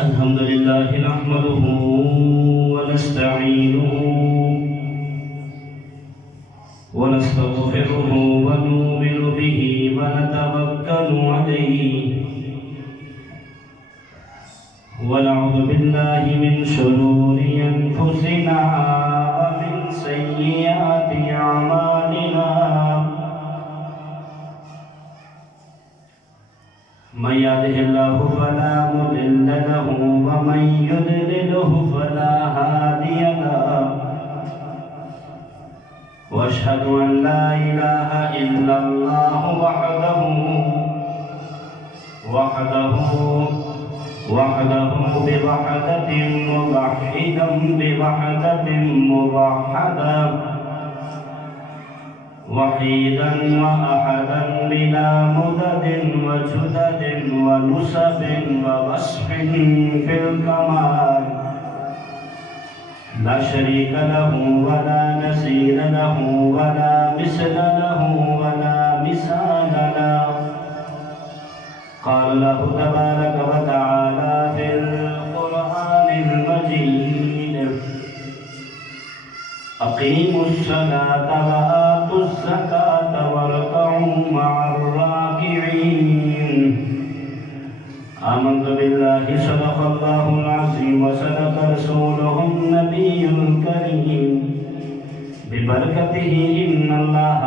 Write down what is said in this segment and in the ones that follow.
الحمد لله نحمده ونستعينه ونستغفره ونؤمن به ونتوكل عليه ونعوذ بالله من شرور أنفسنا ومن سيئات أعمالنا من يهده الله فلا مضل له ومن يضلله فلا هادي له واشهد ان لا اله الا الله وحده بوحدة موحدا بوحدة موحدا وحيدا وأحدا بلا مدد وجدد ونسب ووصف في الكمال لا شريك له ولا نزير له ولا مثل له ولا مثال له قال له تبارك وتعالى في القرآن المجيد أقيموا الصلاة وآتوا الزكاة واركعوا مع الراكعين آمنت بالله صدق الله العظيم وصدق رسوله النبي الكريم ببركته إن الله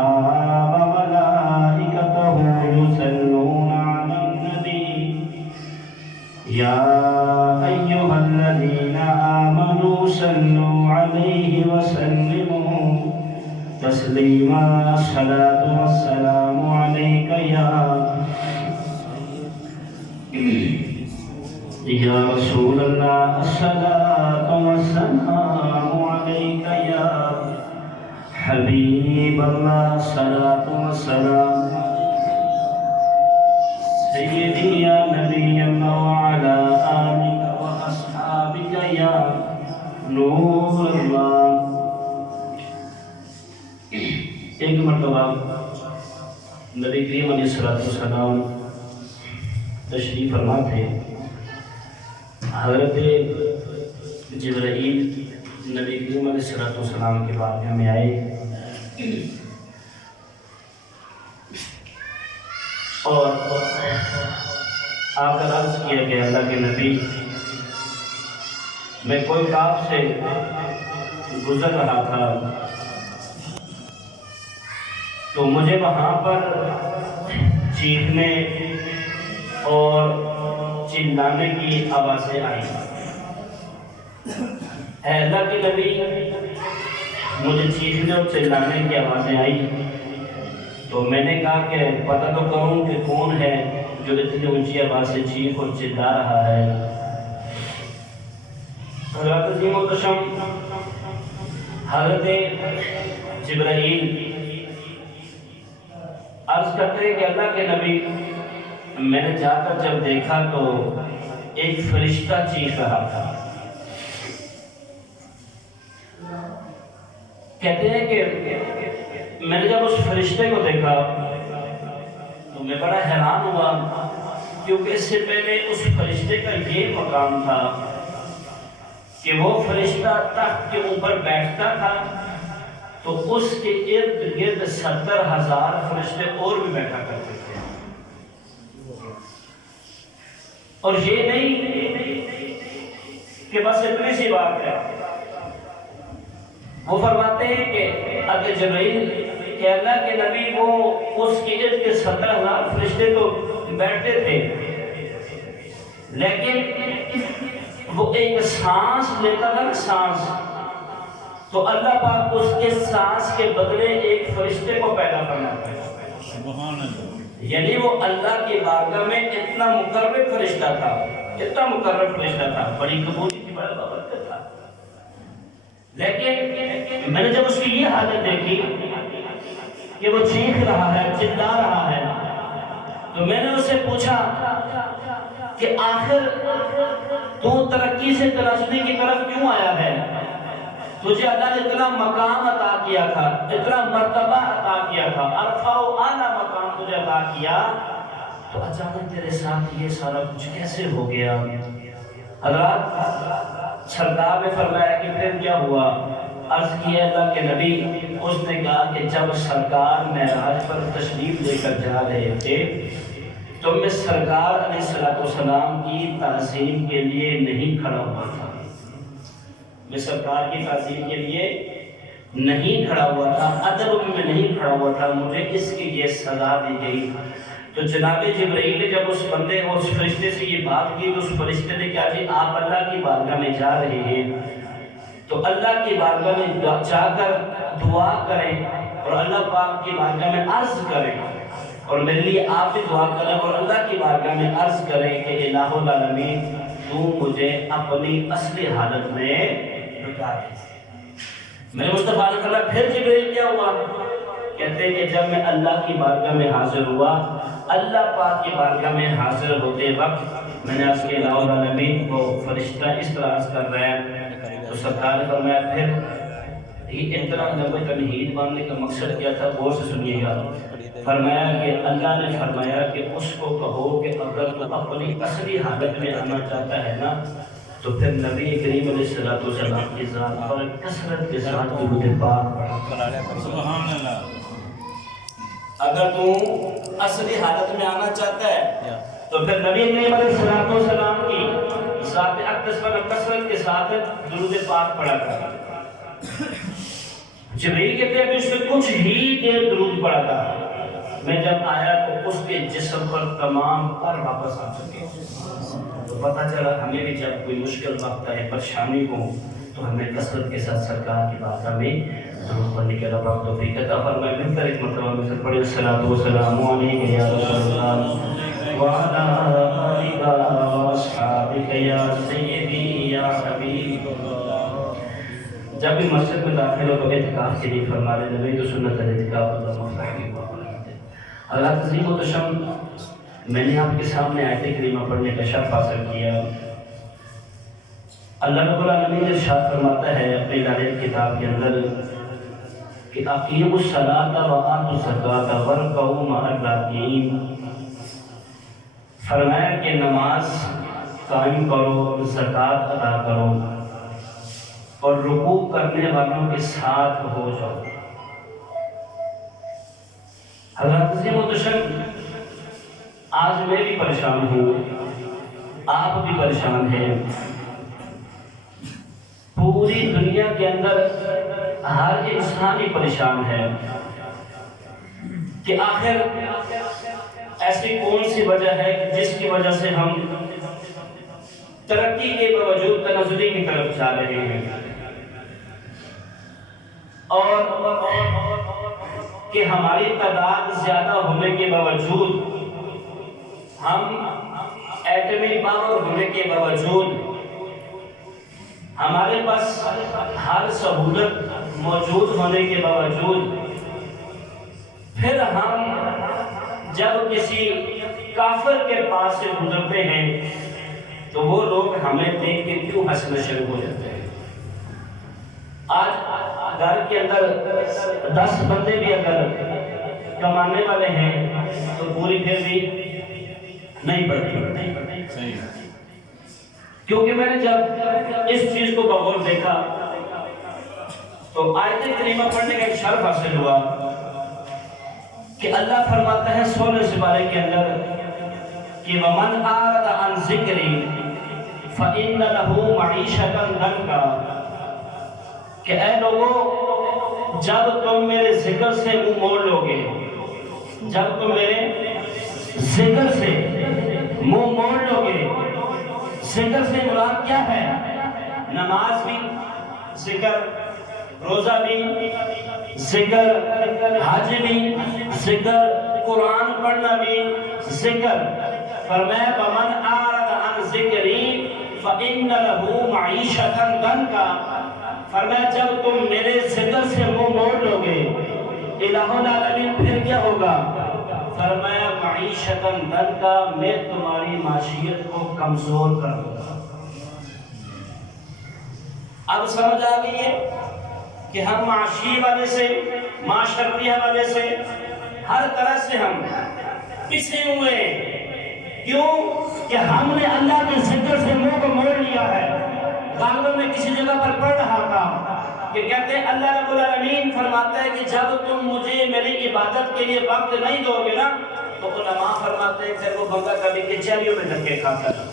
وملائكته يصلون على النبي يا أيها الذين آمنوا صلوا عليه وسلموا تسليما الصلاة والسلام عليك يا رسول الله الصلاة والسلام عليك يا حبيب الله الصلاة والسلام سيدي يا نبي الله وعلى آلك وأصحابك يا نور اللہ. ایک مرتبہ نبی کریم علیہ السلام تشریف فرما تھے. حضرت جبرائیل نبی کریم علیہ السلام کے بارگاہ میں آئے اور آ کر عرض کیا کہ اللہ کے نبی میں کوئی کام سے گزر رہا تھا تو مجھے وہاں پر چیخنے اور چلانے کی آوازیں آئیں. اے اللہ کے نبی مجھے چیخنے اور چلانے کی آوازیں آئیں تو میں نے کہا کہ پتہ تو کروں کہ کون ہے جو اتنی اونچی آواز سے چیخ اور چلا رہا ہے. حضرت عظیم الشم حضرت جبرائیل عرض کرتے ہیں کہ اللہ کے نبی میں نے جا کر جب دیکھا تو ایک فرشتہ چیخ رہا تھا. کہتے ہیں کہ میں نے جب اس فرشتے کو دیکھا تو میں بڑا حیران ہوا کیونکہ اس سے پہلے اس فرشتے کا یہ مقام تھا کہ وہ فرشتہ تخت کے اوپر بیٹھتا تھا تو اس کے ارد گرد 70,000 فرشتے اور بھی بیٹھا کرتے تھے. اور یہ نہیں کہ بس اتنی سی بات ہے. وہ فرماتے ہیں کہ اگر جبرائیل کہ اللہ کے نبی وہ اس کے ارد کے 70,000 فرشتے تو بیٹھتے تھے لیکن وہ ایک سانس لیتا تھا نا سانس تو اللہ پاک اس کے سانس کے بدلے ایک فرشتے کو پیدا فرماتا ہے. یعنی وہ اللہ کی بارگاہ میں اتنا مقرب فرشتہ تھا بڑی قبولی تھی بڑا بابرکت تھا. لیکن میں نے جب اس کی یہ حالت دیکھی کہ وہ چیخ رہا ہے چلا رہا ہے تو میں نے اس سے پوچھا کہ آخر تو ترقی سے ترقی کی طرف کیوں آیا ہے؟ تجھے اللہ نے اتنا مقام عطا کیا تھا اتنا مرتبہ عطا کیا تھا عرفہ و اعلیٰ مقام تجھے عطا کیا تو اچانک تیرے ساتھ یہ سارا کچھ کیسے ہو گیا؟ حضرات سرکار نے فرمایا کہ پھر کیا ہوا؟ عرض کیا اللہ کے نبی، اس نے کہا کہ جب سرکار معراج پر تشریف لے کر جا رہے تھے تو میں سرکار علیہ السلام کی تعظیم کے لیے نہیں کھڑا ہوا تھا، میں سرکار کی تعظیم کے لیے نہیں کھڑا ہوا تھا، ادب میں نہیں کھڑا ہوا تھا، مجھے اس کی یہ سزا دی گئی۔ تو جناب جبرائیل نے جب اس بندے اور اس فرشتے سے یہ بات کی تو اس فرشتے نے کہا جی آپ اللہ کی بارگاہ میں جا رہے ہیں تو اللہ کی بارگاہ میں جا کر دعا کریں اور اللہ پاک کی بارگاہ میں عرض کریں، اور میرے لیے آپ بھی دعا کریں اور اللہ کی بارگاہ میں عرض کریں کہ الہ العالمین تو مجھے اپنی اصلی حالت میں لٹا دے۔ میرے مصطفیٰ نے فرمایا پھر جبرائیل کیا ہوا؟ کہتے ہیں کہ جب میں اللہ کی بارگاہ میں حاضر ہوا، اللہ پاک کی بارگاہ میں حاضر ہوتے وقت میں نے عرض کہ الہ العالمین کو فرشتہ اس طرح عرض کر رہا ہے، تو سرکار نے فرمایا پھر یہ اتنا لمبے تمہید باندھنے کا مقصد کیا تھا، غور سے سنیے گا۔ فرمایا کہ اللہ نے فرمایا کہ اس کو کہو کہ اگر تو اپنی اصلی حالت میں آنا چاہتا ہے نا تو پھر نبی کریم علیہ السلام کی ذات پر کثرت کے ساتھ درود پاک پڑھ۔ سبحان اللہ۔ اگر تو اصلی حالت میں آنا چاہتا ہے تو پھر نبی کریم علیہ السلام کی ذات اقدس پر کثرت کے ساتھ درود پاک پڑھا کر۔ جبرائیل کہتے ہیں کہ اس نے کچھ ہی دیر درود پڑھا تھا، میں جب آیا تو اس کے جسم پر تمام پر واپس آ چکے، تو پتہ چلا ہمیں بھی جب کوئی مشکل وقت آئے، پریشانی ہو تو ہمیں کثرت کے ساتھ سرکار کی بارگاہ میں درود پڑھنے کے اللہ پاک توفیق عطا فرمائے۔ مل کر ایک مرتبہ میں سے پڑھیں الصلوۃ والسلام علیک یا رسول اللہ وعلی آلک واصحابک یا سیدی یا حبیب اللہ۔ جب بھی مسجد میں داخل ہو تو اعتکاف کے لیے فرما لے، نبی تو سنت الاعتکاف اللہ مفتاح۔ اللہ عظیم و تشم، میں نے آپ کے سامنے آیت کریمہ پڑھنے کا شرف حاصل کیا۔ اللہ رب العالمین ارشاد فرماتا ہے اپنی لالل کتاب کے اندر کہ اقیموا الصلاۃ وآتوا الزکاۃ وارکعوا مع الراکعین، فرمایا کہ نماز قائم کرو، زکوٰۃ ادا کرو اور رکوع کرنے والوں کے ساتھ ہو جاؤ۔ حضرات عظیم و تشم، آج میں بھی پریشان ہوں، آپ بھی پریشان ہیں، پوری دنیا کے اندر ہر انسان ہی پریشان ہے کہ آخر ایسی کون سی وجہ ہے جس کی وجہ سے ہم ترقی کے باوجود تنزلی کی طرف جا رہے ہیں، اور کہ ہماری تعداد زیادہ ہونے کے باوجود، ہم ایٹمی پاور ہونے کے باوجود، ہمارے پاس ہر سہولت موجود ہونے کے باوجود، پھر ہم جب کسی کافر کے پاس سے گزرتے ہیں تو وہ لوگ ہمیں دیکھ کے کیوں ہنسنا شروع ہو جاتے ہیں۔ آج گھر کے اندر 10 بندے بھی اگر کمانے والے ہیں تو پوری پھر بھی نہیں پڑتی، کیونکہ میں نے جب اس چیز کو بغور دیکھا تو آیت کریمہ پڑھنے کا ایک شرف حاصل ہوا کہ اللہ فرماتا ہے 16 سپارے کے اندر کہ وَمَنْ أَعْرَضَ عَنْ ذِكْرِي فَإِنَّ لَهُ مَعِيشَةً ضَنْكًا، کہ اے لوگوں جب تم میرے ذکر سے منہ موڑ لو گے، جب تم میرے ذکر سے منہ موڑ لو گے، ذکر سے مراد کیا ہے؟ نماز بھی ذکر، روزہ بھی ذکر، حج بھی ذکر، قرآن پڑھنا بھی ذکر۔ فرمایا وَمَنْ أَعْرَضَ عَنْ ذِكْرِي فَإِنَّ لَهُ مَعِيشَةً ضَنْكًا، فرمایا جب تم میرے ذکر سے منہ موڑ لو گے الہ العالمین پھر کیا ہوگا؟ فرمایا معیشتاً ضنکا، میں تمہاری معیشت کو کمزور کر دوں گا۔ اب سمجھ آ گئی ہے کہ ہم معاشی والے سے، معاشرتی حوالے سے، ہر طرح سے ہم پسے ہوئے، کیوں کہ ہم نے اللہ کے ذکر سے منہ کو موڑ لیا ہے۔ غالباً میں کسی جگہ پر پڑھ رہا تھا کہ کہتے ہیں اللہ رب العالمین فرماتا ہے کہ جب تم مجھے میری عبادت کے لیے وقت نہیں دو گے نا، تو علماء فرماتے ہیں پھر وہ بندہ کبھی کچہریوں میں دھکے کھاتا ہے،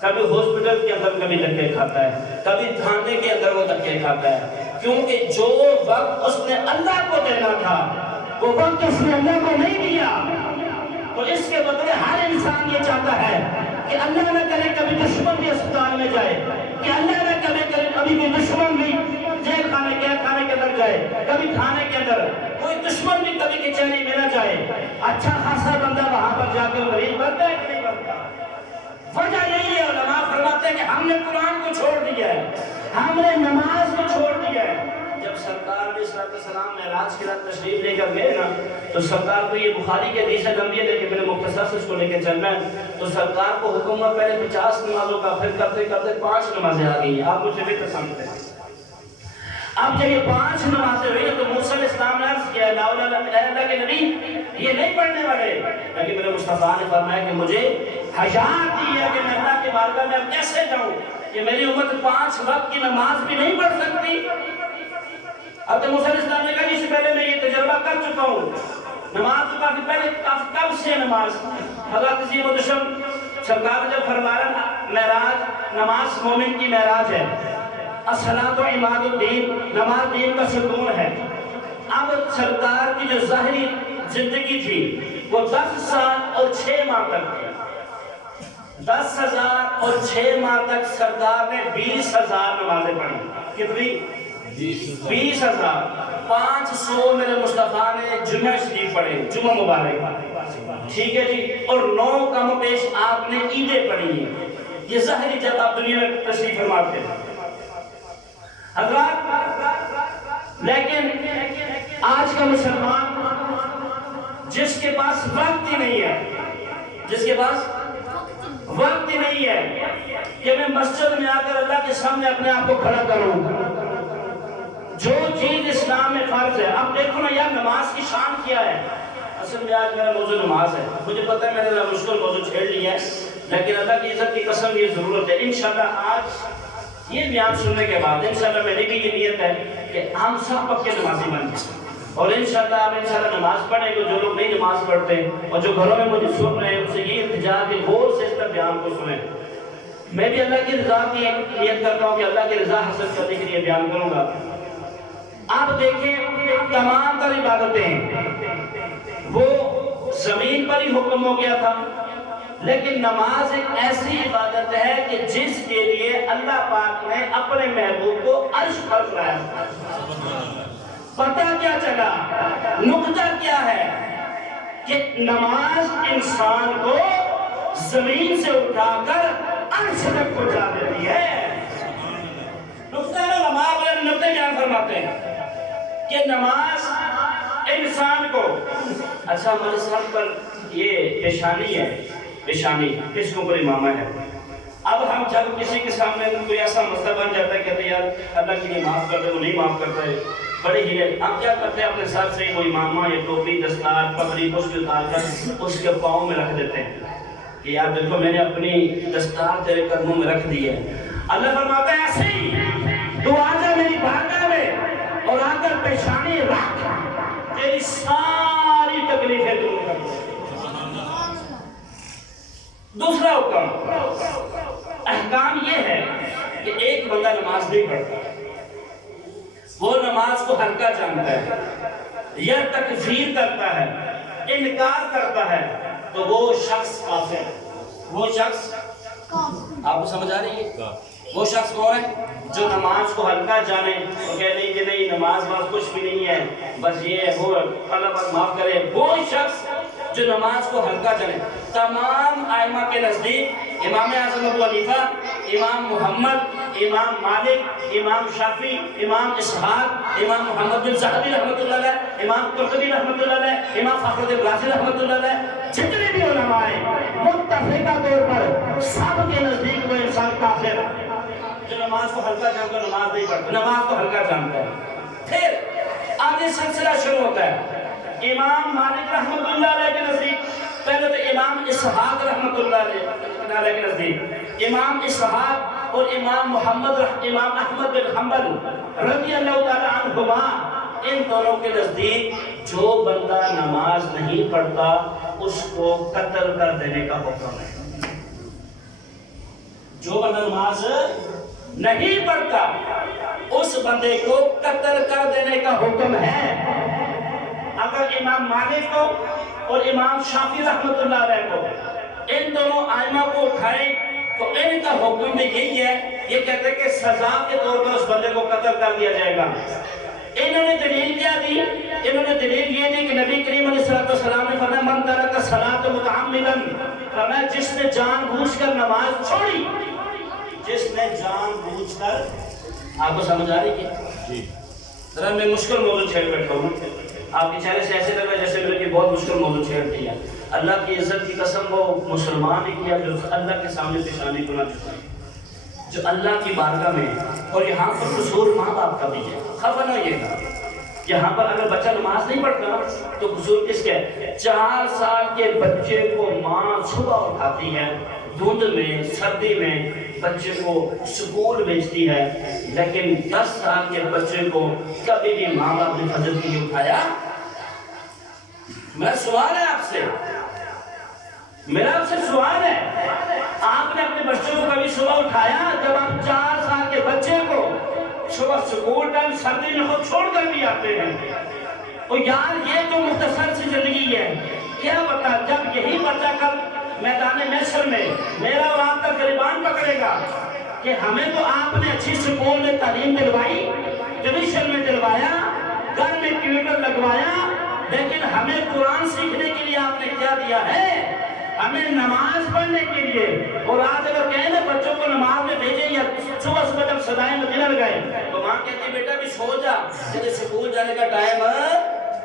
کبھی ہاسپٹل کے اندر کبھی دھکے کھاتا ہے، کبھی تھانے کے اندر وہ دھکے کھاتا ہے، کیونکہ جو وقت اس نے اللہ کو دینا تھا وہ وقت اس نے اللہ کو نہیں دیا۔ تو اس کے بدلے ہر انسان یہ چاہتا ہے کہ اللہ نہ کرے کبھی دشمن بھی اسپتال میں جائے، کہ اللہ نہ کرے کبھی کوئی دشمن بھی جیل خانے کے اندر جائے، کبھی تھانے کے اندر کوئی دشمن بھی کبھی کچہری میں نہ جائے۔ اچھا خاصا بندہ وہاں پر جا کر مریض بنتا ہے کہ نہیں بنتا؟ وجہ یہی ہے، علماء فرماتے ہیں کہ ہم نے قرآن کو چھوڑ دیا ہے، ہم نے نماز کو چھوڑ دیا ہے۔ جب سرکار علیہ السلام معراج کی رات تشریف لے کر گئے نا، تو سرکار کو یہ بخاری کے حدیث لمبی ہے لیکن میں نے مختصر سے اس کو لے کے چلنا ہے۔ تو سرکار کو حکم ہوا پہلے 50 نمازوں کا، پھر کرتے کرتے 5 نمازیں آ گئی ہیں۔ آپ مجھے بھی پسند ہیں۔ اب جب یہ 5 نمازیں ہوئی تو موسیٰ علیہ السلام نے عرض کیا اللہ کے نبی یہ نہیں پڑھنے والے، لیکن میرے مصطفیٰ نے فرمایا کہ مجھے حیا آتی ہے کہ میں اللہ کے بارگاہ میں اب کیسے جاؤں کہ میری امت 5 وقت کی نماز بھی نہیں پڑھ سکتی۔ اب تو موسیٰ علیہ السلام نے کہا اس سے پہلے میں یہ تجربہ کر چکا ہوں، نماز تو کافی پہلے کب سے نماز۔ حضرت عظیم الشم سرکار جب فرمایا معراج نماز مومن کی معراج ہے، الصلاۃ عماد الدین، نماز دین کا ستون ہے۔ اب سرکار کی جو ظاہری زندگی تھی وہ 10 سال اور 6 ماہ تک تھی۔ 10,000 اور 6 ماہ تک سرکار نے 20,000 نمازیں پڑھی۔ کتنی؟ 20,000۔ 500 میرے مصطفیٰ نے جمعہ شریف پڑھے، جمعہ مبارک، ٹھیک ہے جی، اور 9 کم پیش آپ نے عیدیں پڑھی ہیں۔ یہ ظاہری جب آپ دنیا میں تشریف فرماتے ہیں حضرات، لیکن آج کا مسلمان جس کے پاس وقت ہی نہیں ہے، جس کے پاس وقت ہی نہیں ہے کہ میں مسجد میں آ کر اللہ کے سامنے اپنے آپ کو کھڑا کروں، جو چیز اسلام میں فرض ہے۔ اب دیکھو نا یار نماز کی شان کیا ہے۔ اصل میں آج میرا موضوع نماز ہے، مجھے پتہ ہے میں نے مشکل موضوع چھیڑ لیا ہے، لیکن اللہ کی عزت کی قسم یہ ضرورت ہے۔ انشاءاللہ آج یہ بیان سننے کے بعد انشاءاللہ میری بھی یہ نیت ہے کہ ہم سب پکے نمازی بن جائیں، اور انشاءاللہ آپ انشاءاللہ نماز پڑھیں گے۔ جو لوگ نہیں نماز پڑھتے اور جو گھروں میں مجھے سن رہے ہیں ان سے یہ التجا کہ غور سے اس پر بیان کو سنیں۔ میں بھی اللہ کی رضا کی نیت کرتا ہوں کہ اللہ کی رضا حاصل کرنے کے لیے بیان کروں گا۔ آپ دیکھیں تمام تر عبادتیں وہ زمین پر ہی حکم ہو گیا تھا، لیکن نماز ایک ایسی عبادت ہے کہ جس کے لیے اللہ پاک نے اپنے محبوب کو عرش پر لایا۔ پتہ کیا چلا؟ نقطہ کیا ہے کہ نماز انسان کو زمین سے اٹھا کر عرش تک پہنچا دیتی ہے۔ نقطہ نماز والے نقطے بیان فرماتے ہیں کہ نماز انسان کو، اچھا ہمارے سر پر یہ پیشانی ہے، پیشانی کس کو پر امامہ ہے۔ اب ہم جب کسی کے سامنے کوئی ایسا مسئلہ بن جاتا ہے کہتے ہیں یار اللہ کے لیے معاف کر دے، وہ نہیں معاف کرتا ہے، بڑے ہی ہے، ہم کیا کرتے ہیں اپنے ساتھ سے وہ امامہ یا ٹوپی دستار پگڑی اس کو اتار کر اس کے پاؤں میں رکھ دیتے ہیں کہ یار دیکھو میں نے اپنی دستار تیرے قدموں میں رکھ دی ہے۔ اللہ فرماتا ہے ایسے ہی تو آ جا میری بارگاہ میں اور آ کر پیشانی رکھ، تیری ساری تکلیفیں دور کر دے۔ دوسرا حکم احکام یہ ہے کہ ایک بندہ نماز نہیں پڑھتا، وہ نماز کو ہلکا جانتا ہے یا تکفیر کرتا ہے، انکار کرتا ہے، تو وہ شخص کافر ہے۔ وہ شخص آپ کو سمجھ آ رہی ہے؟ وہ شخص کون ہے جو نماز کو ہلکا جانے اور کہہ نہیں کہ نہیں نماز کچھ بھی نہیں ہے، بس یہ وہ اللہ پاک معاف کرے۔ وہ شخص جو نماز کو ہلکا جانے، تمام ائمہ کے نزدیک امام اعظم ابو حنیفہ، امام محمد، امام مالک، امام شافعی، امام اسحاق، امام محمد بن ذہبی رحمۃ اللہ علیہ، امام قرطبی رحمۃ اللہ علیہ، امام فخر الدین رازی رحمۃ اللہ علیہ، جتنے بھی علماء ہیں متفقہ طور پر سب کے نزدیک وہ انسان کافر ہے جو نماز کو ہلکا جان کر نماز نہیں پڑھتا، نماز کو ہلکا جانتا ہے۔ پھر آگے سلسلہ شروع ہوتا ہے۔ امام مالک رحمۃ اللہ علیہ کے نزدیک پہلے تو امام اسحاق رحمۃ اللہ علیہ کے نزدیک، امام اسحاق اور امام امام احمد بن حنبل رضی اللہ تعالی عنہما، ان دونوں کے نزدیک جو بندہ نماز نہیں پڑھتا اس کو قتل کر دینے کا حکم ہے۔ جو بندہ نماز نہیں پڑھتا اس بندے کو قتل کر دینے کا حکم ہے۔ اگر امام مالک کو اور امام شافعی رحمۃ اللہ علیہ کو، ان دونوں ائمہ کو اٹھائے تو ان کا حکم بھی یہی ہے، یہ کہتے ہیں کہ سزا کے طور پر اس بندے کو قتل کر دیا جائے گا۔ انہوں نے دلیل کیا دی؟ انہوں نے دلیل یہ دی کہ نبی کریم علیہ السلام نے فرمایا من ترک الصلاۃ متعمدا، فرمایا جس نے جان بوجھ کر نماز چھوڑی، جس نے جان بوجھ کر، آپ کو سمجھ آ رہی ہے؟ جی ذرا میں مشکل موضوع چھیڑ بیٹھا ہوں، آپ کے چہرے سے ایسے لگ رہا ہے جیسے میں نے بہت مشکل موضوع چھیڑ دیا۔ اللہ کی عزت کی قسم وہ مسلمان ہی کیا جو اللہ کے سامنے پیشانی کو نہ جھکائے، جو اللہ کی بارگاہ میں، اور یہاں پر قصور ماں باپ کا بھی ہے، خفا نہ یہ تھا یہاں پر اگر بچہ نماز نہیں پڑھتا تو قصور کس کا ہے؟ 4 سال کے بچے کو ماں صبح اٹھاتی ہے، دھند میں سردی میں بچے کو سکول بھیجتی ہے، لیکن 10 سال کے بچے کو کبھی بھی ماں باپ نے فجر کے لیے اٹھایا؟ میرا سوال ہے آپ سے، میرا آپ سے سوال ہے، آپ نے اپنے بچوں کو کبھی صبح اٹھایا؟ جب آپ 4 سال کے بچے کو صبح سکول ٹائم سردی میں خود چھوڑ کر بھی آتے ہیں، اور یار یہ تو مختصر سی زندگی ہے، کیا پتا جب یہی بچہ کل میدان محشر میں میرا اور آپ کا گریبان پکڑے گا کہ ہمیں تو آپ نے اچھی سکول میں تعلیم دلوائی، ٹیوشن میں دلوایا، گھر میں ٹیوٹر لگوایا، لیکن ہمیں قرآن سیکھنے کے لیے آپ نے کیا دیا ہے؟ ہمیں نماز پڑھنے کے لیے۔ اور آج اگر کہیں نا بچوں کو نماز میں بھیجیں یا صبح صبح جب صدائیں مدینہ لگائیں تو ماں کہتی بیٹا بھی سو جا، جب سکول جانے کا ٹائم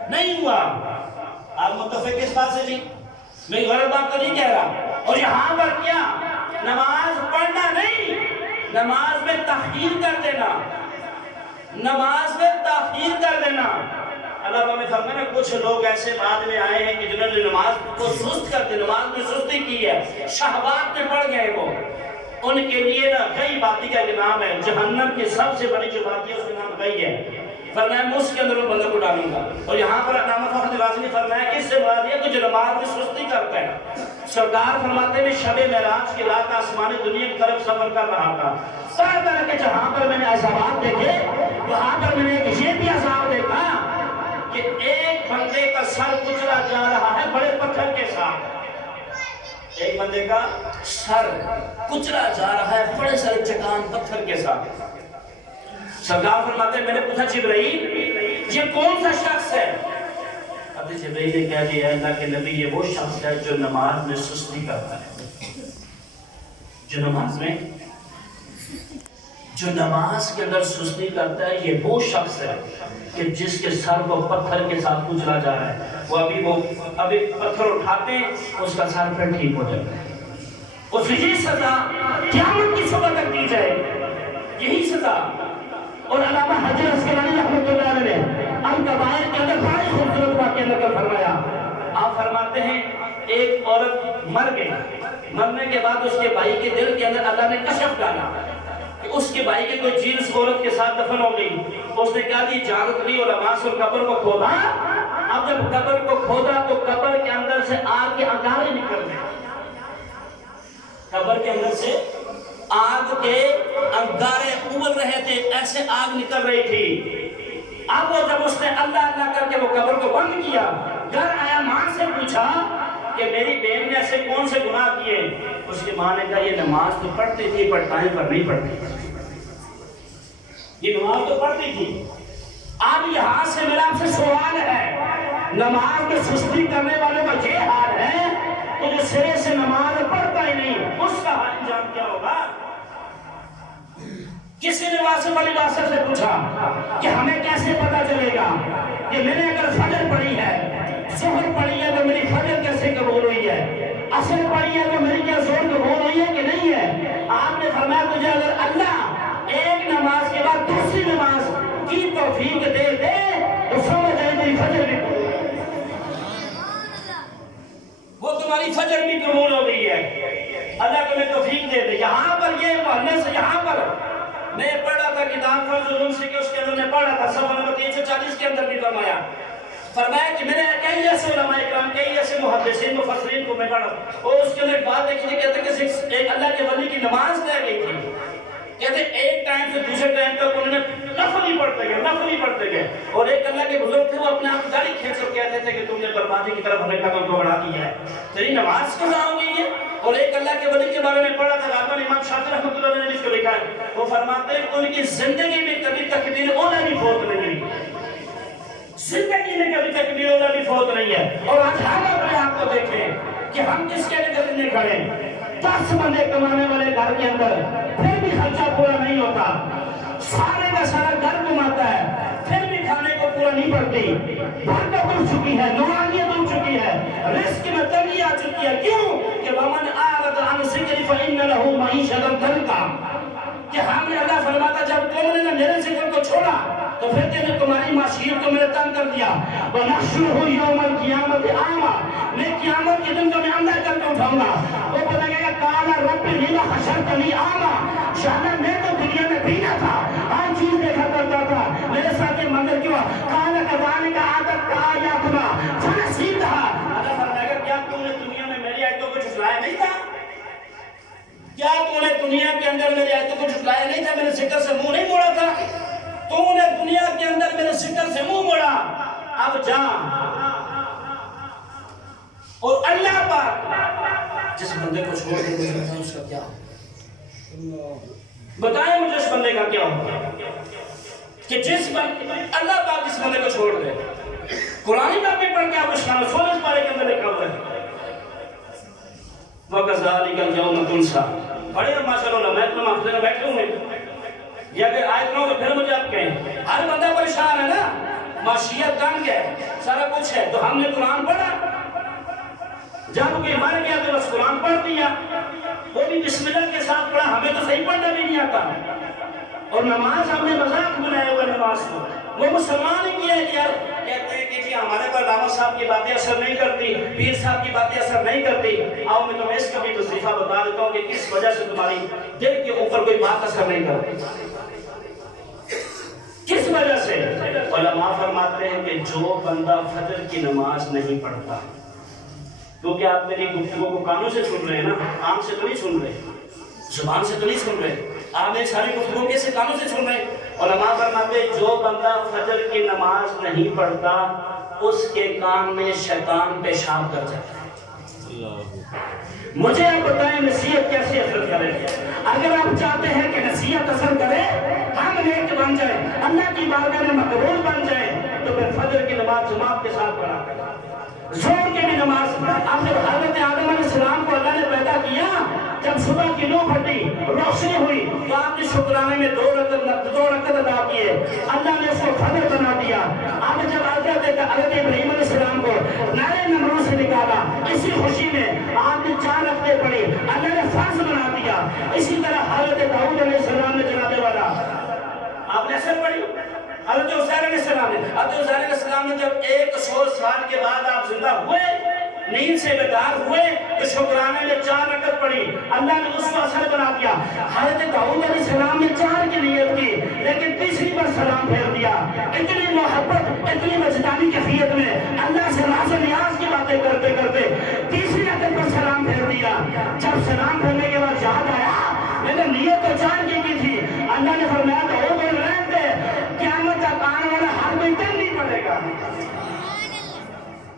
نہیں ہوا۔ آپ متفق اس بات سے؟ جی میں غلط بات تو نہیں کہہ رہا۔ اور یہاں پر کیا نماز پڑھنا نہیں، نماز میں تاخیر کر دینا، نماز میں تاخیر کر دینا۔ اللہ تعالیٰ نے فرمایا کچھ لوگ ایسے بعد میں آئے ہیں کہ جنہوں نے نماز کو سست کر دی، نماز میں سستی کی ہے، شہوات میں پڑ گئے، وہ ان کے لیے نا غی باتی کا ایک نام ہے، جہنم کی سب سے بڑی جو باتی ہے اس کا نام غی ہے۔ فرمایا میں اس کے اندر ان بندوں کو ڈالوں گا۔ اور یہاں پر علامہ فخر رازی نے فرمایا کہ اس سے مراد یہ کہ جو نماز میں سستی کرتا ہے۔ سرکار فرماتے ہیں شب معراج کی رات آسمانی دنیا کی طرف سفر کر رہا تھا، طرح طرح کے جہاں پر میں نے عذابات دیکھے وہاں پر میں نے ایک یہ بھی عذاب دیکھا کہ ایک بندے کا سر کچلا جا رہا ہے بڑے پتھر کے ساتھ، ایک بندے کا سر کچلا جا رہا ہے بڑے سارے چٹان پتھر کے ساتھ۔ سرکار فرماتے ہیں میں نے پوچھا جبرائیل یہ کون سا شخص ہے؟ حضرت جبرائیل نے کہا کہ اللہ کے نبی یہ وہ شخص ہے جو نماز میں سستی کرتا ہے، جو نماز کے اندر سستی کرتا ہے، یہ وہ شخص ہے کہ جس کے سر کو پتھر کے ساتھ کچلا جا رہا ہے، وہ ابھی پتھر اٹھاتے ہیں اس کا سر پھر ٹھیک ہو جاتا ہے، اس یہی سزا قیامت کی صبح تک دی جائے گی، یہی سزا۔ اور علامہ حجر اسقلانی رحمۃ اللہ علیہ نے الکبائر کے اندر بڑی خوبصورت واقعہ نقل فرمایا۔ آپ فرماتے ہیں ایک عورت مر گئی، مرنے کے بعد اس کے بھائی کے دل کے اندر اللہ نے کشف ڈالا کہ اس کے بھائی کی کوئی چیز اس عورت کے ساتھ دفن ہو گئی۔ اس نے کہا دی اجازت لی اور عباس اور قبر کو کھودا۔ اب جب قبر کو کھودا تو قبر کے اندر سے آگ کے انگارے نکل گئے، قبر کے اندر سے آگ کے انگارے ابل رہے تھے، ایسے آگ نکل رہی تھی۔ اب وہ جب اس نے اللہ اللہ کر کے وہ قبر کو بند کیا، گھر آیا، ماں سے پوچھا کہ میری بہن نے ایسے کون سے گناہ کیے؟ اس کی ماں نے کہا یہ نماز تو پڑھتی تھی پر ٹائم پر نہیں پڑھتی، یہ نماز تو پڑھتی تھی۔ اب یہاں سے میرا آپ سے سوال ہے، نماز میں سستی کرنے والوں کا یہ حال ہے تو جو سرے سے نماز پڑھتا ہی نہیں اس کا حال انجام کیا ہوگا؟ کسی نے واسف علی واسف سے پوچھا کہ ہمیں کیسے پتا چلے گا کہ میں نے اگر فجر پڑھی ہے، ظہر پڑھی ہے تو میری فجر کیسے قبول ہوئی ہے، عصر پڑھی ہے تو میری کیا ظہر قبول ہوئی ہے کہ نہیں ہے؟ آپ نے فرمایا تجھے اگر اللہ ایک نماز کے بعد دوسری نماز کی توفیق دے دے تو سمجھ آئے میری فجر بھی وہ تمہاری تمہاری فجر بھی قبول ہو گئی ہے، اللہ تمہیں توفیق دے دے۔ یہاں پر یہ محلے سے یہاں پر میں پڑھا تھا کتاب فرض علوم سے کہ اس کے اندر میں پڑھا تھا صفحہ نمبر 340 کے اندر بھی فرمایا کہ میں نے کئی ایسے علماء اکرام کئی ایسے محدثین مفسرین کو میں پڑھا اور اس کے اندر ایک بات دیکھی تھی، کہتے ہیں کہ ایک اللہ کے ولی کی نماز رہ گئی تھی، کہتے ہیں ایک ٹائم سے دوسرے ٹائم تک انہوں نے نفل ہی پڑھتے گئے اور ایک اللہ کے بزرگ تھے وہ اپنے آپ داڑھی کھینچ کر کہتے تھے کہ تم نے بربادی کی طرف ہمیں قدم کو بڑھا دیا ہے، تیری نماز قضا ہو گئی ہے۔ اور ایک اللہ کے ولی کے بارے میں پڑھا تھا، غالباً امام شافعی رحمۃ اللہ علیہ نے اس کو لکھا ہے، وہ فرماتے ہیں کہ ان کی زندگی میں کبھی تکبیر اولا بھی فوت نہیں ہوئی، زندگی میں کبھی تکبیر اولا بھی فوت نہیں ہے۔ اور آج ہم اپنے آپ کو دیکھیں کہ ہم کس کیٹیگری میں کھڑے ہیں، 10 بندے کمانے والے گھر کے اندر پھر بھی خرچہ پورا نہیں ہوتا، سارے کا سارا گھر گھماتا ہے پھر بھی کھانے کو پورا نہیں پڑتی، برکت اٹھ چکی ہے، نورانیت اٹھ چکی ہے، رزق میں تنگی آ چکی ہے۔ کیوں کہ ومن اعرض عن ذکری فإن له معیشۃ ضنکا، کہ ہم نے اللہ فرماتا جب تم نے میرے ذکر کو چھوڑا تو پھر تمہاری معیشت کو میں نے تنگ کر دیا۔ وَنَحْشُرُهُ يَوْمَ الْقِيَامَةِ أَعْمَىٰ، میں قیامت کے دن کو میں اندھا کر کے اٹھاؤں گا۔ وہ بولے گا قَالَ رَبِّ لِمَ حَشَرْتَنِي أَعْمَىٰ، شاہدہ میں تو دنیا میں بینا تھا، ہر چیز دیکھا کرتا تھا، میرے ساتھ یہ منظر کیوں؟ قَالَ كَذَٰلِكَ أَتَتْكَ آيَاتُنَا فَنَسِيتَهَا، اللہ فرمائے گا کیا تم نے دنیا میں میری آیتوں کو جھٹلایا نہیں تھا؟ کیا تم نے دنیا کے اندر میری آیتوں کو جھٹلایا نہیں تھا؟ میرے ذکر سے منہ نہیں موڑا تھا؟ تم نے دنیا کے اندر میرے ذکر سے منہ موڑا، اب جا اور اللہ پاک جس بندے کو چھوڑ کے مجھے بتائیں اس کا کیا ہو، بتائیں مجھے اس بندے کا کیا ہو کہ اللہ پاک جس بندے کو چھوڑ دے۔ قرآن میں بھی پڑھ کے آپ اس کا 16 پارے کے اندر لکھا ہوا ہے وَكَذَلِكَ الْيَوْمَ تُنْسَىٰ، بڑے ماشاء اللہ میں تم حافظ میں بیٹھے ہوں گے یا کہ آیت نو پھر مجھے آپ کہیں ہر بندہ پریشان ہے نا، معیشت تنگ ہے، سارا کچھ ہے، تو ہم نے قرآن پڑھا، جب کوئی مر گیا تو بس قرآن پڑھ دیا، وہ بھی بسم اللہ کے ساتھ پڑھا، ہمیں تو صحیح پڑھنا بھی نہیں آتا، اور نماز ہم نے مذاق بنایا ہوا نماز کو، وہ مسلمان ہی کیا ہے کہ یار کہتے ہیں کہ جی ہمارے پر علامہ صاحب کی باتیں اثر نہیں کرتی، پیر صاحب کی باتیں اثر نہیں کرتی۔ آؤ میں تمہیں اس کا بھی تصریفہ بتا دیتا ہوں کہ کس وجہ سے تمہاری دل کے اوپر کوئی بات اثر نہیں کرتی، کس وجہ سے؟ علماء فرماتے ہیں کہ جو بندہ فجر کی نماز نہیں پڑھتا، کیونکہ آپ میری گفتگو کو کانوں سے سن رہے ہیں نا، آنکھ سے تو نہیں سن رہے، زبان سے تو نہیں سن رہے، آپ میری ساری گفتگو کیسے کانوں سے سن رہے ہیں؟ علماء فرماتے ہیں جو بندہ فجر کی نماز نہیں پڑھتا اس کے کان میں شیطان پیشاب کر جاتا ہے۔ مجھے آپ بتائیں نصیحت کیسے اثر کرے؟ اگر آپ چاہتے ہیں کہ نصیحت اثر کرے، ہم نیک بن جائیں، اللہ کی بارگاہ میں مقبول بن جائیں، تو پھر فجر کی نماز جماعت کے ساتھ پڑھا کریں، زور کی بھی نماز۔ اب جب حضرت آدم علیہ السلام کو اللہ نے پیدا کیا، جب صبح کی نور پھٹی، روشنی ہوئی، تو آپ نے شکرانے میں 2 رکعت ادا کیے، اللہ نے اس کو فجر بنا دیا۔ اب جب حضرت ابراہیم علیہ السلام کو نارے نمرود سے نکالا، اسی خوشی میں آپ نے 4 رکعتیں پڑھی، اللہ نے فرض بنا دیا۔ اسی طرح حضرت داؤد علیہ السلام نے جناب والا آپ نے اثر پڑھی، حضرت عزیر علیہ السلام نے، حضرت عزیر علیہ السلام نے جب 100 سال کے بعد آپ زندہ ہوئے، نیند سے بیدار ہوئے، تو شکرانے میں 4 رکعت پڑھی، اللہ نے اس کو اثر بنا دیا۔ حضرت داؤد علیہ السلام نے 4 کی نیت کی، لیکن تیسری بار سلام پھیر دیا، اتنی محبت، اتنی وجدانی کیفیت میں اللہ سے راز و نیاز کی باتیں کرتے کرتے تیسری رکعت پر سلام پھیر دیا۔ جب سلام پھیرنے کے بعد یاد آیا میں نے نیت تو 4 کی تھی، اللہ نے فرمایا تو وہ رہنے دے، قیامت تک آنے والا ہر کوئی دن نہیں پڑے گا۔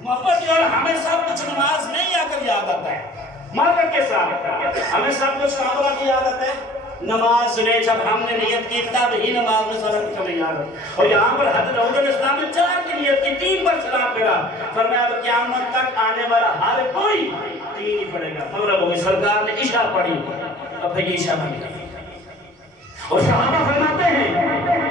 محبت اور ہمیں سب کچھ نماز نہیں آ کر یاد آتا ہے، محبت کے ساتھ ہمیں سب کچھ کہاں کی یاد آتا ہے؟ نماز میں جب ہم نے نیت کی تب ہی نماز میں سارا کچھ ہمیں یاد ہے۔ اور یہاں پر حضرت داؤد علیہ السلام نے 4 کی نیت کی، 3 پر سلام پھیرا، فرمایا اب قیامت تک آنے والا ہر کوئی 3 ہی پڑھے گا۔ مغرب ہو گئی، سرکار نے عشاء پڑھی، اب پھر یہ عشاء بن گئی۔ اور صحابہ فرماتے ہیں،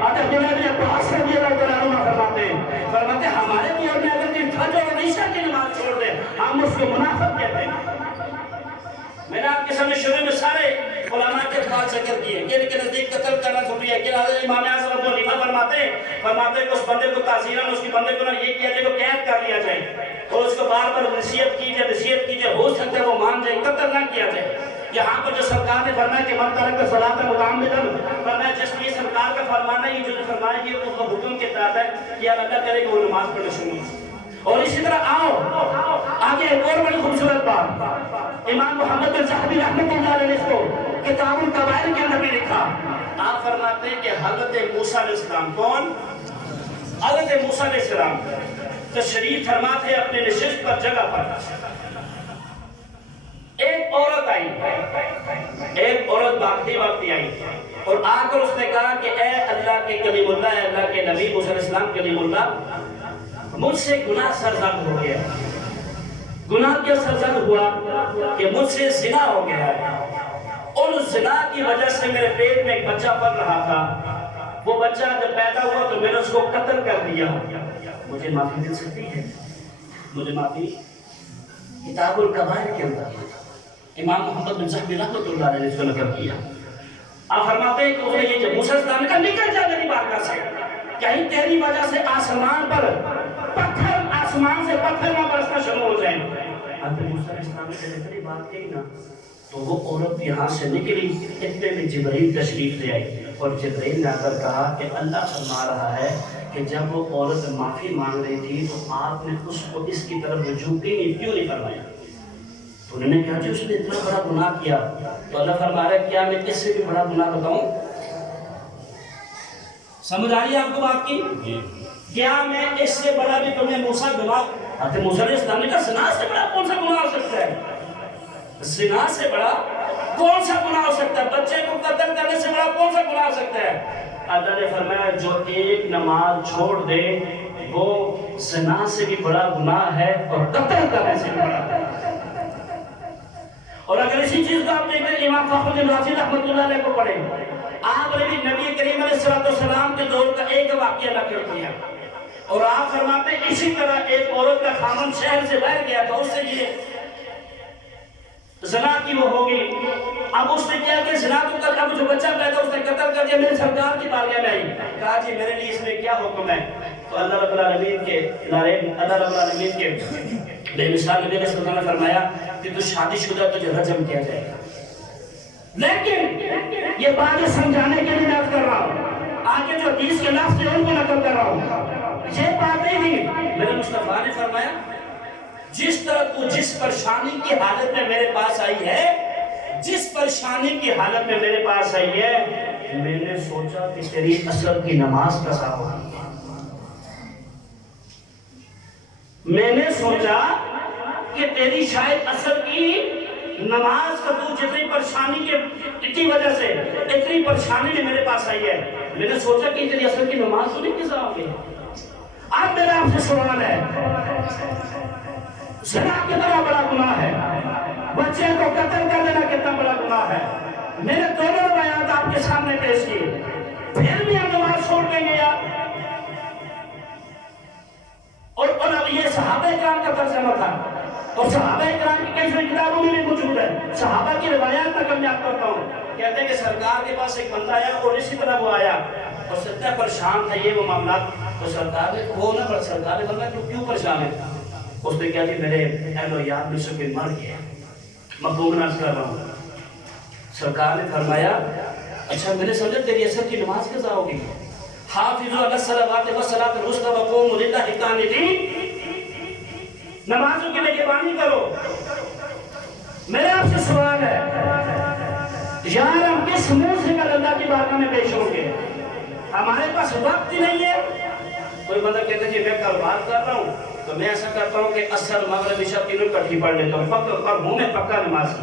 حضرت ابن عباس رضی اللہ عنہ فرماتے ہیں ہمارے دور میں اگر کوئی فجر اور عشاء کی نماز چھوڑ دے ہم اس کو منافق کہتے ہیں۔ میں نے آپ کے سامنے شروع میں سارے علماء کے اقوال ذکر کیے کہ ان کے نزدیک قتل کرنا ضروری ہے کہ حضرت امام اعظم ابو حنیفہ فرماتے ہیں کہ اس بندے کو تعزیراً اس کی بندے کو نہ یہ کیا جائے کہ قید کر لیا جائے اور اس کو بار بار نصیحت کیجئے ہو سکتا ہے وہ مان جائے، قتل نہ کیا جائے۔ یہاں پر جو سرکار نے فرمایا کہ من ترک صلاۃ متعمدا، فرمایا جس میں سرکار کا فرمانا ہے، یہ جو فرمایا یہ اس کا حکم کے تحت ہے کہ اللہ کرے کہ وہ نماز پڑھنا شروع کرے۔ اور اسی طرح آؤ آگے ایک اور بڑی خوبصورت بات، امام محمد بن ذہبی رحمۃ اللہ علیہ نے اس کو کتاب الکبائر کے اندر بھی لکھا۔ آپ فرماتے ہیں کہ حضرت موسیٰ علیہ السلام، کون؟ حضرت موسیٰ علیہ السلام تشریف فرما تھے اپنے نشست پر جگہ پر، ایک عورت آئی، ایک عورت بھاگتی آئی اور آ کر اس نے کہا کہ اے اللہ کے کلیم اللہ، اے اللہ کے نبی موسیٰ علیہ السلام کلیم اللہ، مجھ سے گناہ سرزد ہو گیا۔ گناہ کیا سرزد ہوا کہ مجھ سے زنا ہو گیا ہے، اور اس زنا کی وجہ سے میرے پیٹ میں ایک بچہ پل رہا تھا، وہ بچہ جب پیدا ہوا تو میں نے اس کو قتل کر دیا، مجھے معافی مل سکتی ہے؟ مجھے معافی؟ کتاب الکبائر کے اندر امام محمد بن ذہبی رحمۃ اللہ علیہ نے اس کو نقل کیا۔ آپ فرماتے ہیں کہ اس نے یہ جب موسیٰ السلام نے کہا نکل جا میری بارگاہ سے، کہیں تیری وجہ سے آسمان سے پتھر نہ برسنا شروع ہو جائیں۔ حضرت موسیٰ علیہ السلام نے اتنی بات کہی نا تو وہ عورت یہاں سے نکلی، اتنے میں جبرائیل تشریف لے آئی اور جبرائیل نے آ کر کہا کہ اللہ فرما رہا ہے کہ جب وہ عورت معافی مانگ رہی تھی تو آپ نے اس کو اس کی طرف رجوع کیوں نہیں فرمایا؟ تو انہوں نے کہا جی اس نے اتنا بڑا گناہ کیا، تو اللہ فرما رہا ہے کیا میں اس سے بھی بڑا گناہ بتاؤں؟ سمجھ آ رہی ہے آپ کو بات کی؟ کیا میں اس سے بڑا بھی تمہیں موسیٰ گناہ؟ حضرت موسیٰ علیہ السلام نے کہا زنا سے بڑا کون سا گناہ ہو سکتا ہے؟ زنا سے بڑا کون سا گناہ ہو سکتا ہے؟ بچے کو قتل کرنے سے بڑا کون سا گناہ ہو سکتا ہے؟ اللہ نے فرمایا جو ایک نماز چھوڑ دے وہ زنا سے بھی بڑا گناہ ہے اور قتل کرنے سے بھی بڑا ہے۔ اور اگر اسی چیز کو آپ دیکھیں کہ امام فخر الدین رازی رحمۃ اللہ علیہ کو پڑھیں، آپ نے بھی نبی کریم علیہ السلام کے دور کا ایک واقعہ نقل کیا اور آپ فرماتے ہیں اسی طرح ایک عورت کا خامن شہر سے باہر گیا تھا، اس سے یہ زنا کی وہ ہوگی، اب اس نے کیا کہ زنا تو کر، اب جو بچہ پیدا اس نے قتل کر دیا، میرے سرکار کی بارگاہ میں آئی، کہا جی میرے لیے اس میں کیا حکم ہے؟ تو اللہ رب العالمین کے بے مثال نبی صلی اللہ علیہ وسلم نے فرمایا کہ تو شادی شدہ تجھے رجم کیا جائے گا۔ لیکن یہ بات سمجھانے کے لیے یاد کر رہا ہوں، آگے جو حدیث کے لفظ ہیں ان کو نقل کر رہا ہوں، یہ بات نہیں تھی۔ میرے مصطفیٰ نے فرمایا جس طرح تو جس پریشانی کی حالت میں میرے پاس آئی ہے، جس پریشانی کی حالت میں میرے پاس آئی ہے، میں نے سوچا کہ تیری عصر کی نماز قضا ہوگی، میں نے سوچا کہ تیری شاید عصر کی نماز کا تو جتنی پریشانی کی وجہ سے اتنی پریشانی میں میرے پاس آئی ہے، میں نے سوچا کہ تیری عصر کی نماز تو نہیں قضا ہوگی۔ اب میرا آپ سے سوال ہے، زنا کتنا بڑا گناہ ہے، بچے کو قتل کر دینا کتنا بڑا گناہ ہے، میں نے دونوں بیانات آپ کے سامنے پیش کیے، پھر بھی ہم نماز چھوڑ دیں گے یار؟ اور یہ صحابہ کرام کا ترجمہ تھا، اور صحابہ کرام کی کئی کتابوں میں بھی موجود ہے، صحابہ کی روایات تک میں آپ کرتا ہوں، کہتے ہیں کہ سرکار کے پاس ایک بندہ آیا اور اسی طرح وہ آیا اور اتنا پریشان تھا یہ وہ معاملات، تو سرکار نے وہ نہ پر سرکار نے فرمایا تو کیوں پریشان ہے؟ اس نے کہا کہ میرے اہل و یاد میں سے کوئی مر گیا، مفہوم ناز کر رہا ہوں۔ سرکار نے فرمایا اچھا میں نے سمجھا تیری عصر کی نماز قضا ہوگی، حافظوا علی الصلوات والصلاۃ الوسطی وقوموا للہ قانتین، نمازوں کی نگہبانی کرو۔ میرے آپ سے سوال ہے یار ہم کس منہ سے کل اللہ کی بارگاہ میں پیش ہوں گے؟ ہمارے پاس وقت ہی نہیں ہے۔ کوئی بندہ کہتا ہے کہ میں کل بات کر رہا ہوں تو میں ایسا کرتا ہوں کہ عصر مغرب عشاء تینوں اکٹھی پڑھ لیتا ہوں، پکا منہ میں پکا نمازی،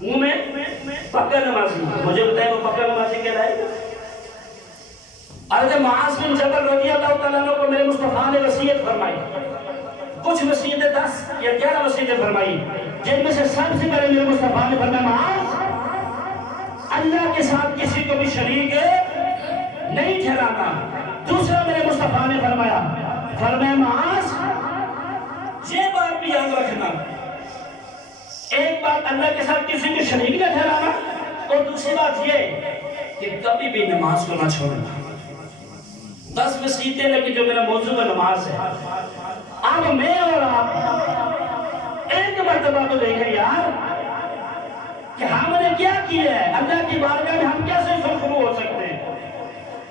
منہ میں پکا نمازی، مجھے بتائیں وہ پکا نمازی کیا ہے؟ حضرت معاذ بن جبل رضی اللہ تعالیٰ عنہ کو میرے مصطفیٰ نے وصیت فرمائی، کچھ وصیتیں 10 یا 11 وصیتیں فرمائی، جن میں سے سب سے پہلے میرے مصطفیٰ نے فرمایا معاذ اللہ کے ساتھ کسی کو بھی شریک نہیں ٹھہرانا۔ دوسرا میرے مصطفیٰ نے فرمایا معاذ یہ بات بھی یاد رکھنا ایک بات اللہ کے ساتھ کسی کو شریک نہ ٹھہرانا، اور دوسری بات یہ کہ کبھی بھی نماز کو نہ چھوڑنا۔ 10 وسیعتیں لیکن جو میرا موضوع ہے نماز ہے۔ اب میں اور آپ ایک مرتبہ تو دیکھیں یار کہ ہم نے کیا کیا ہے، اللہ کی بارگاہ میں ہم کیسے شروع ہو سکتے ہیں۔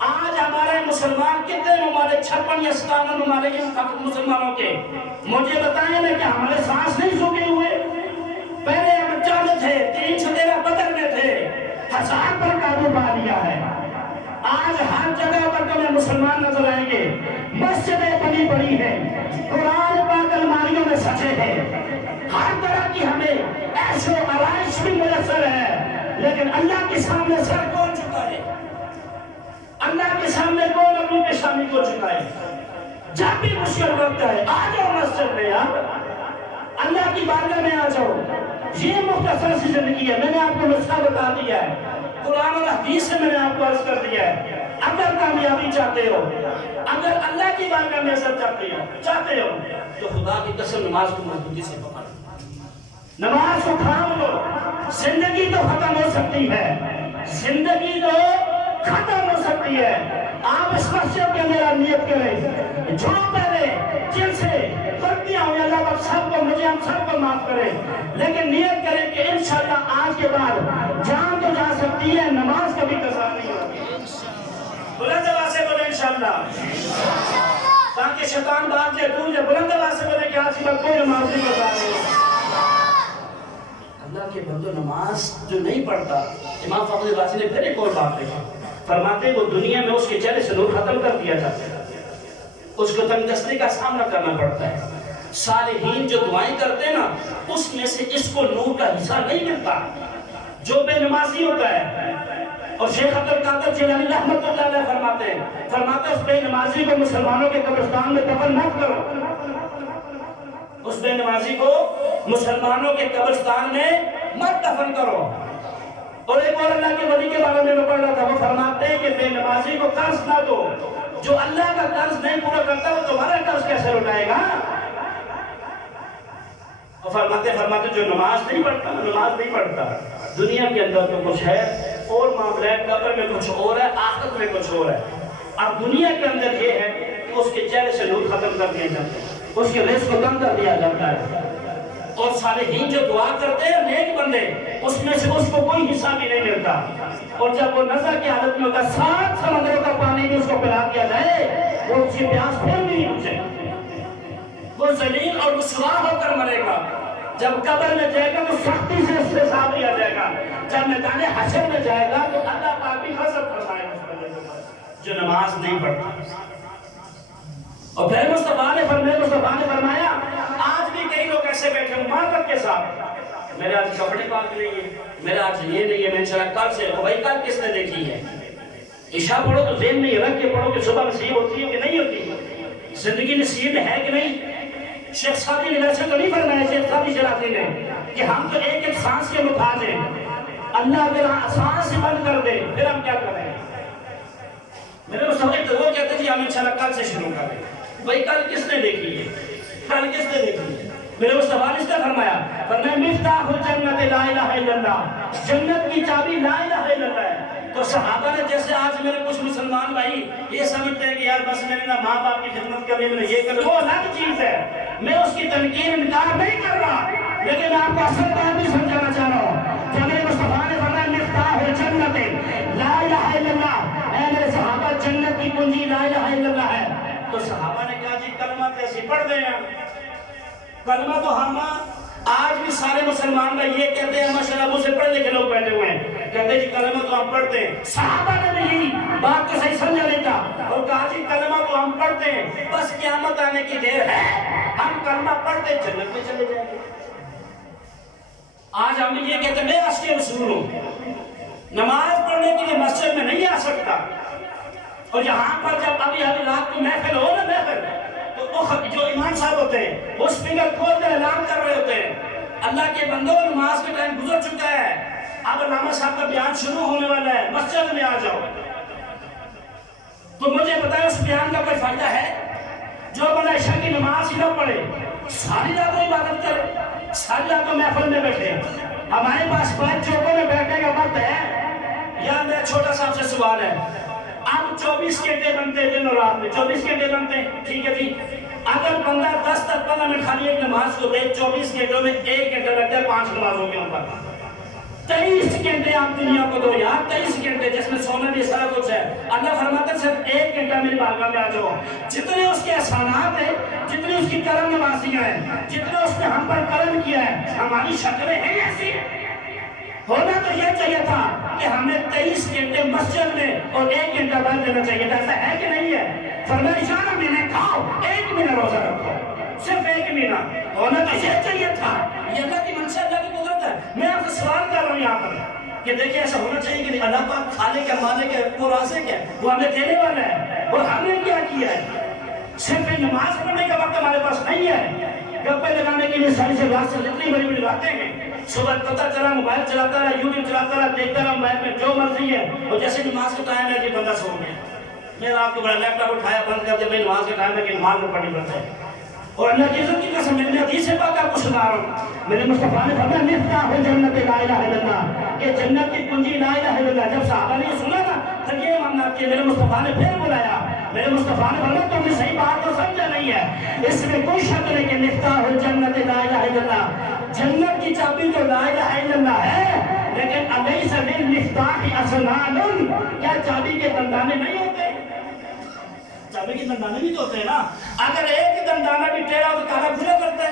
آج ہمارے مسلمان کتنے ممالک، 56 یا 57 ممالک مسلمانوں کے، مجھے بتائیں نا کہ ہمارے سانس نہیں سوکھے ہوئے۔ پہلے ہم 4 تھے، 313 بدر میں تھے، 1000 پر قابو پا لیا ہے۔ آج ہر جگہ پر تمہیں مسلمان نظر آئیں گے، مسجدیں بنی بڑی ہیں، قرآن پاک الماریوں میں سجے ہیں، ہر طرح کی ہمیں عیش و آرائش بھی میسر ہے، لیکن اللہ کے سامنے سر کون چکا ہے؟ اللہ کے سامنے کون اپنی پیشانی کو چکا ہے؟ جب بھی مشکل وقت ہے آ جاؤ مسجد میں یار، اللہ کی بارگاہ میں آ جاؤ۔ یہ مختصر سی زندگی ہے، میں نے آپ کو نسخہ بتا دیا ہے، قرآن اور حدیث سے میں نے آپ کو عرض کر دیا ہے۔ اگر کامیابی چاہتے ہو، اگر اللہ کی بارگاہ میں عزت چاہتے ہو تو خدا کی قسم نماز کو مضبوطی سے پکڑ، نماز کو تھام لو۔ زندگی تو ختم ہو سکتی ہے، زندگی تو ختم ہو سکتی ہے۔ آپ اس مسجد کے اندر نیت کریں، جو پہلے جن سے غلطیاں ہوئی اللہ پاک سب کو، مجھے ہم سب کو معاف کرے، لیکن نیت کریں کہ انشاءاللہ آج کے بعد جان تو جا سکتی ہے، نماز کبھی قضا نہیں ہوگی۔ بلند آواز سے بولے انشاءاللہ، تاکہ شیطان بھاگ جائے دور جائے۔ بلند آواز سے بولے کہ آج کے بعد کوئی نماز نہیں قضا نہیں ہوگی۔ اللہ کے بندو نماز جو نہیں پڑھتا، امام فخر رازی نے پھر ایک اور بات کہی، فرماتے وہ دنیا میں اس کے چہرے سے نور ختم کر دیا جاتا ہے، اس کو تنگ دستی کا سامنا کرنا پڑتا ہے۔ صالحین جو دعائیں کرتے ہیں نا، اس میں سے اس کو نور کا حصہ نہیں ملتا، جو بے نمازی ہوتا ہے۔ اور شیخ عبد القادر جیلانی رحمۃ اللہ علیہ فرماتے اس بے نمازی کو مسلمانوں کے قبرستان میں دفن مت کرو، اس بے نمازی کو مسلمانوں کے قبرستان میں مت دفن کرو۔ اور ایک اور اللہ کے ولی کے بارے میں پڑھ رہا تھا، وہ فرماتے ہیں کہ بے نمازی کو قرض نہ دو، جو اللہ کا قرض نہیں پورا کرتا وہ تمہارا قرض کیسے لوٹائے گا؟ اور فرماتے جو نماز نہیں پڑھتا دنیا کے اندر تو کچھ ہے اور معاملہ ہے، قبر میں کچھ اور ہے، آخرت میں کچھ اور ہے۔ اب دنیا کے اندر یہ ہے کہ اس کے چہرے سے نور ختم کر دیا جاتا ہے، اس کے رزق کو کم کر دیا جاتا ہے۔ اور صالحین جو دعا کرتے ہیں نیک بندے، اس میں سے اس کو کوئی حصہ بھی نہیں ملتا، اور جب وہ نظر کی حالت میں ہوگا 7 سمندروں کا پانی بھی اس کو پلا دیا جائے، وہ اس کی پیاس پھر بھی نہیں بجھے، وہ ذلیل اور رسوا ہو کر مرے گا۔ جب قبر میں جائے گا تو سختی سے اس سے حساب لیا جائے گا، جب میدان حشر میں جائے گا تو اللہ پاک بھی غضب فرمائے گا جو نماز نہیں پڑھتا۔ اور پھر مصطفیٰ نے فرمایا آج بھی کئی لوگ ایسے بیٹھے ہیں معرفت کے ساتھ، میرے آج کپڑے پاک نہیں ہے، میرا آج یہ نہیں ہے، میں انشاءاللہ کل سے، تو بھائی کل کس نے دیکھی ہے؟ عشاء پڑھو تو ذہن میں یہ رکھ کے پڑھو کہ صبح نصیب ہوتی ہے کہ نہیں ہوتی، زندگی نصیب ہے کہ نہیں۔ شیخ سعدی نے ویسے تو نہیں فرمایا، شیخ سعدی شرازی نے، کہ ہم تو ایک ایک سانس کے محتاج ہیں، اللہ اگر سانس بند کر دے پھر ہم کیا کریں؟ میرے مستقبل وہ کہتے ہیں جی ہم انشاءاللہ کل سے شروع کریں، بھائی کل کس نے دیکھی ہے؟ کل کس نے دیکھی ہے؟ میرے مصطفیٰ نے اس کا فرمایا مفتاح الجنت لا الہ الا اللہ، جنت کی چابی لا الہ الا اللہ ہے۔ تو صحابہ نے جیسے آج میرے کچھ مسلمان بھائی یہ سمجھتے ہیں کہ یار بس میں نے نا ماں باپ کی خدمت کرنی، میں نے یہ کرنا، وہ الگ چیز ہے، میں اس کی تنقید انکار نہیں کر رہا، لیکن آپ کو اصل بات بھی سمجھانا چاہ رہا ہوں کہ میرے مصطفیٰ نے فرمایا مفتاح الجنت لا الہ الا اللہ، اے میرے صحابہ جنت کی کنجی لا الہ الا اللہ ہے۔ تو صحابہ نے کہا جی کلمہ کیسے پڑھ دیں ہیں؟ کلمہ تو ہم آج بھی سارے مسلمان بھائی یہ کہتے ہیں، ماشاءاللہ مجھ سے پڑھے لکھے لوگ بیٹھے ہوئے ہیں، کہتے ہیں جی کلمہ تو ہم پڑھتے ہیں۔ صحابہ نے بھی یہی بات کو صحیح سمجھا نہیں تھا اور کہا جی کلمہ تو ہم پڑھتے ہیں، بس قیامت آنے کی دیر ہے، ہم کلمہ پڑھتے جنت میں چلے جائیں گے۔ آج ہم یہ کہتے ہیں میں اس کے رسول ہوں، نماز پڑھنے کے لیے مسجد میں نہیں آ سکتا، اور یہاں پر جب ابھی رات کو محفل ہو نا محفل، تو جو امام صاحب ہوتے ہیں وہ اسپیکر کھول کر اعلان کر رہے ہوتے ہیں اللہ کے بندوں نماز کا ٹائم گزر چکا ہے، اب علامہ صاحب کا بیان شروع ہونے والا ہے، مسجد میں آ جاؤ۔ تو مجھے بتائیں اس بیان کا کوئی فائدہ ہے؟ جو بندہ عشاء کی نماز ہی نہ پڑھے ساری رات عبادت کرے، ساری رات تو محفل میں بیٹھے، ہمارے پاس 5 چوکوں میں بیٹھنے کا وقت ہے؟ یا میرا چھوٹا سا آپ سے سوال ہے، اب 24 گھنٹے بنتے دن اور رات میں، 24 گھنٹے بنتے، ٹھیک ہے جی، اگر بندہ 10 تک 15 منٹ خالی ایک نماز کو دے، 24 گھنٹوں میں 1 گھنٹہ لگتا ہے 5 نمازوں کے اوپر۔ 23 گھنٹے آپ دنیا کو دو یار، 23 گھنٹے جس میں سونا بھی سارا کچھ ہے۔ اللہ فرماتا ہے صرف 1 گھنٹہ میری بارگاہ میں آ جاؤ، جتنے اس کے احسانات ہیں، جتنی اس کی کرم نوازیاں ہیں، جتنے اس نے ہم پر کرم کیا ہے، ہماری شکلیں ہیں ایسی۔ ہونا تو یہ چاہیے تھا کہ ہمیں 23 گھنٹے مسجد میں اور 1 گھنٹہ بعد دینا چاہیے تھا، ایسا ہے کہ نہیں ہے؟ فرمایا جانا مہینے کھاؤ، 1 مہینہ روزہ رکھو، صرف 1 مہینہ، ہونا تو یہ چاہیے تھا۔ یہ اللہ کی منشا، اللہ کی قدرت ہے۔ میں آپ سے سوال کر رہا ہوں یہاں پر کہ دیکھیں ایسا ہونا چاہیے کہ اللہ پاک خالق ہے، مالک ہے، وہ رازق ہے، وہ ہمیں دینے والا ہے، اور ہم نے کیا کیا ہے؟ صرف نماز پڑھنے کا وقت ہمارے پاس نہیں ہے، گپے لگانے کے لیے ساری سے رات سے اتنی بڑی بڑی باتیں ہیں۔ صبح پتہ چلا موبائل چلاتا رہا، یوٹیوب چلاتا رہا، دیکھتا رہا موبائل میں جو مرضی ہے، اور جیسے نماز کا ٹائم ہے کہ بندہ سو گیا، میں رات کو بڑا لیپ ٹاپ اٹھایا بند کر دیا، بھائی نماز کا ٹائم ہے کہ نماز میں پڑھنی پڑتا ہے۔ اور اللہ کی عزت کی قسم، میں نے حدیث سے پاک آپ کو سنا رہا ہوں، میرے مصطفیٰ نے فرمایا مفتاح جنت لا الہ الا اللہ، کہ جنت کی کنجی لا الہ الا اللہ۔ جب صحابہ نے یہ سنا نا پھر یہ ماننا کہ میرے مصطفیٰ نے پھر بلایا، میرے مصطفیٰ نے فرمایا تم نے صحیح بات تو سمجھا نہیں ہے، اس میں کوئی شک نہیں کہ مفتاح جنت لا الہ الا اللہ، جنت کی چابی تو لا الہ الا اللہ ہے، لیکن الیس للمفتاح اسنان، کیا چابی کے دندانے نہیں ہوتے؟ چابی کے دندانے بھی تو ہوتے ہیں نا، اگر ایک دندانہ بھی ٹیڑھا ہو تو تالا کھلا کرتا ہے،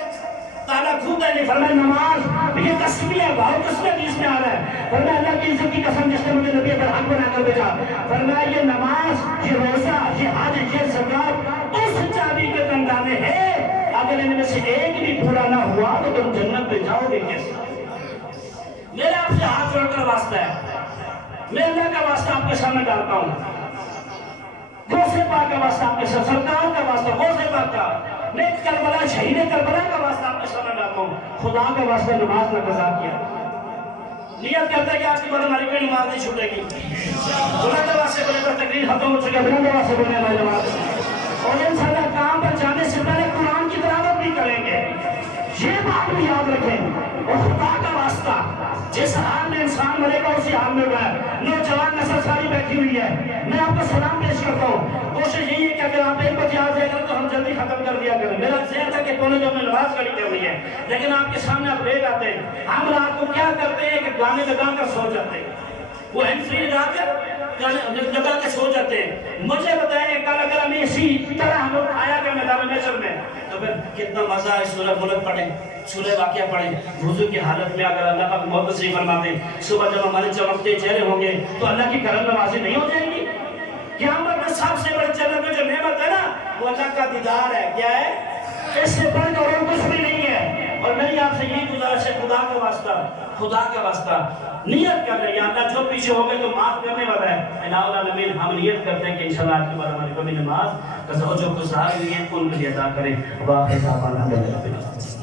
تالا کھلتا نہیں۔ فرمایا نماز یہ تسمیہ ہے، بہت اس میں حدیث میں آ رہا ہے، فرمایا اللہ کی عزت کی قسم جس نے مجھے نبی پر حق بنا کر بھیجا، فرمایا یہ نماز، یہ روزہ، یہ حج، یہ زکات اس چابی کے دندانے ہیں، اگر ان میں سے ایک بھی پورا نہ ہوا تو تم جنت پہ جاؤ گے کیسے؟ میرا آپ سے ہاتھ جوڑ کر واسطہ ہے، میں اللہ کا واسطہ آپ کے سامنے ڈالتا ہوں، غوث پاک کا واسطہ آپ کے ساتھ، سرکار کا واسطہ، غوث پاک کا، میں کربلا شہید کربلا کا واسطہ آپ کے سامنے ڈالتا ہوں، خدا کا واسطہ نماز میں قضا کیا، نیت کرتا ہے کہ آج کے بعد ہماری کوئی نماز نہیں چھوٹے گی، بلند آواز سے بولے پر تقریر ختم ہو چکے، بلند آواز سے بولنے والی نماز، اور انشاءاللہ کام پر جانے سے پہلے قرآن کی تلاوت بھی کریں گے، یہ بات بھی یاد رکھیں، اور خدا کا واسطہ جس حال میں انسان مرے گا اسی حال میں گئے، نوجوان نسل ساری بیٹھی ہوئی ہے، میں آپ کو سلام پیش کرتا ہوں، کوشش یہی ہے کہ اگر آپ 1 بجے آ جائے گا تو ہم جلدی ختم کر دیا کریں، میرا ذہن تھا کہ پونے 2 میں نماز کھڑی کرنی ہے، لیکن آپ کے سامنے آپ لیٹ آتے ہیں، ہم رات کو کیا کرتے ہیں کہ گانے لگا کر سو جاتے ہیں، وہ ہینڈ فری لگا کے سو جاتے ہیں، مجھے بتائیں کل اگر ہمیں اسی طرح ہم لوگ آیا کہ میدان محشر میں تو پھر کتنا مزہ ہے، سورہ ملک پڑھیں، سورہ واقعہ پڑھیں، وضو کی حالت میں اگر اللہ کا محبت نصیب فرما دیں، صبح جب ہمارے چمکتے چہرے ہوں گے تو اللہ کی کرم نوازی نہیں ہو جائے گی؟ قیامت میں سب سے بڑے جنت میں جو نعمت ہے نا وہ اللہ کا دیدار ہے، کیا ہے؟ اس سے بڑھ کر اور کچھ بھی نہیں ہے۔ اور میری آپ سے یہی گزارش ہے، خدا کا واسطہ، خدا کا واسطہ نیت کر رہے ہیں، اللہ جو پیچھے ہو گئے تو معاف کرنے والا ہے۔ الہ العالمین ہم نیت کرتے ہیں کہ انشاءاللہ آج کے بعد ہماری کبھی نماز جو گزار ہوئی ہے ان کے لیے ادا کریں۔ واہ